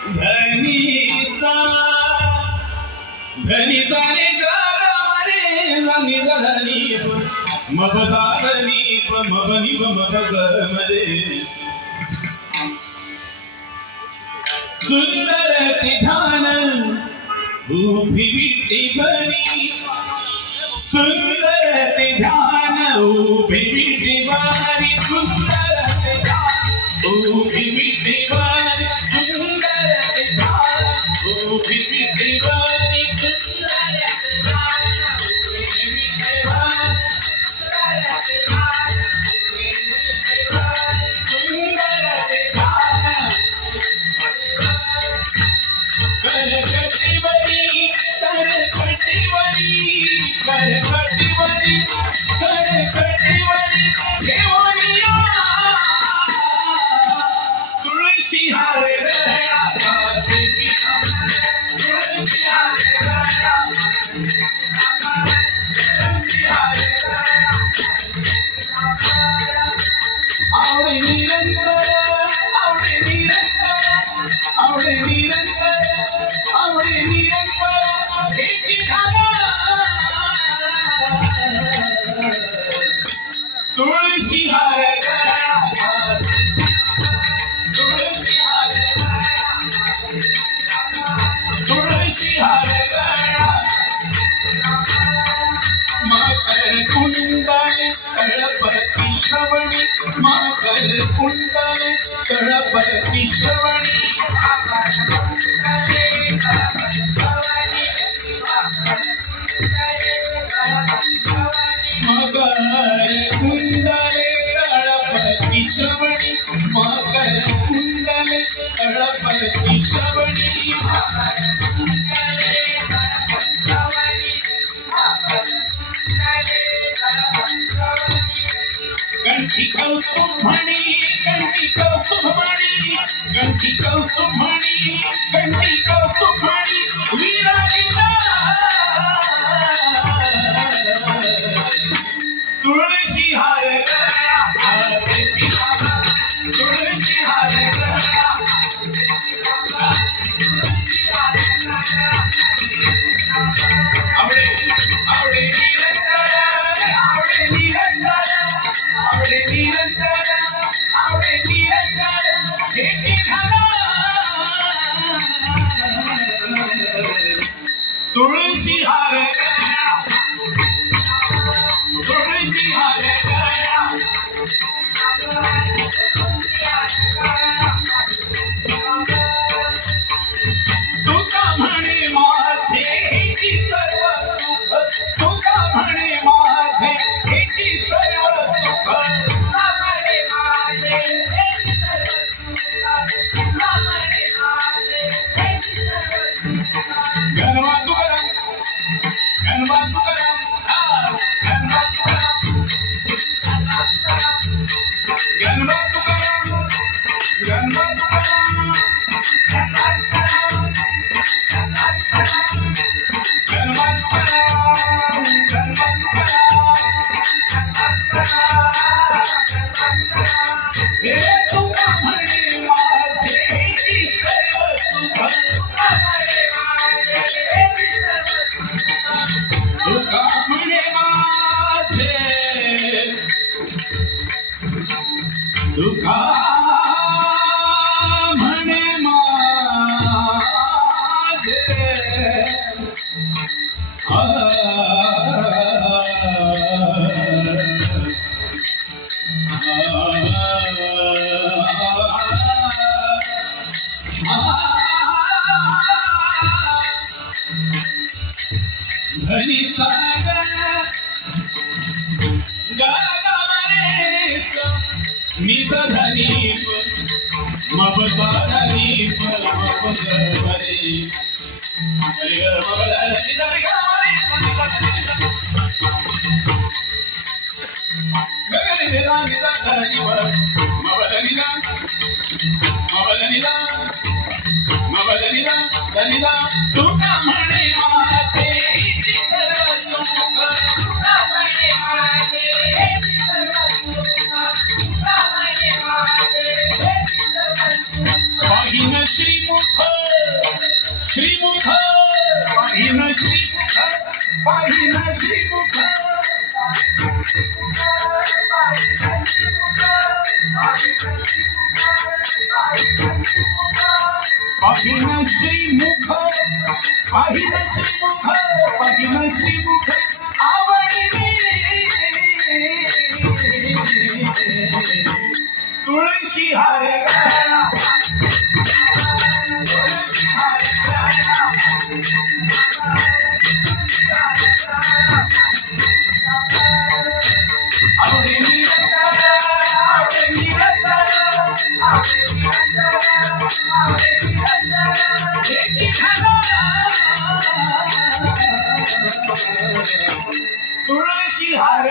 धनी सा रे गा गा रे धनी धनी म प सा धनी प म प नि प म प ग म रे सुंदर विधान उभी विटी बनी सुंदर विधान उभी विटी बनी सुंदर विधान उभी विटी बनी सुंदर विधान उभी विटी बनी सुंदर विधान उभी विटी बनी सुंदर विधान करकटिवरी देवरिया तुलसी हार गया तुलसी हार गया आवड़े निरंतर आवड़े निरंतर आवड़े निरंतर आवड़े निरंतर एक धारा तुलसी हार गया तुलसी हार गया मकर कुंडल गणपति श्रवणी मकर कुंडल गणपति श्रवणी मकर कुंडल गणपति श्रवणी मकर कुंडल गणपति श्रवणी घंटी कौसुभमणि घंटी कौसुभमणि घंटी कौसुभमणि घंटी कौसुभमणि वीराजिता तुलसी हार गया तुलसी हार गया आवड़े आवड़े निरंतर आवड़े निरंतर आवड़े निरंतर आवड़े निरंतर एक धारा तुलसी हार गया तुलसी हार गया तुका म्हणे माझे हेची सर्व सुख तुका म्हणे माझे हेची सर्व सुख तुका म्हणे माझे हेची सर्व सुख तुका म्हणे माझे हेची सर्व सुख गणवा तुकाराम गणवा तुकाराम गणवा तुकाराम गणवा तुकाराम गणवा तुकाराम तुका म्हणे माझे धनी सागर गागा मरेस निज धनी मप धनी मप मरे तुका म्हणे माझे पाहिन श्रीमुख श्रीमुख पाहिन श्रीमुख पाहिन श्रीमुख पाहिन श्रीमुख पाहिन श्रीमुख पाहिन श्रीमुख आवडीने तुळशी हार गळा तुळशी हार गळा आवडे निरंतर आवडे निरंतर आवडे निरंतर आवडे निरंतर एक तुळशी हार